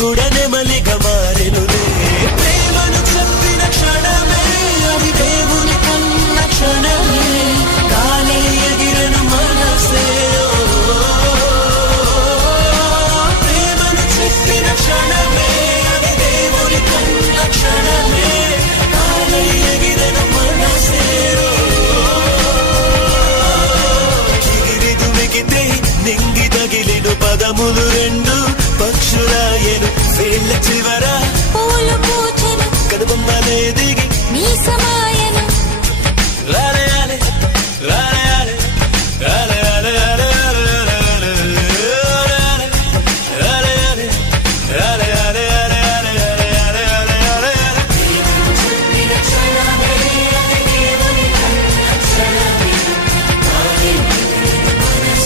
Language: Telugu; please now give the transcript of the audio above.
కూడా నెమలిగా మారెనులే. ప్రేమను చెప్పిన క్షణమే అది దేవుని కన్న క్షణమే, గాలి ఎగిరెను మనసే. ప్రేమను చెప్పిన క్షణమే అది దేవుని కన్న క్షణమే, గాలి ఎగిరెను మనసే. నింగి తగిలిను పదములు రెండు పక్షులాయను వేళ్ళ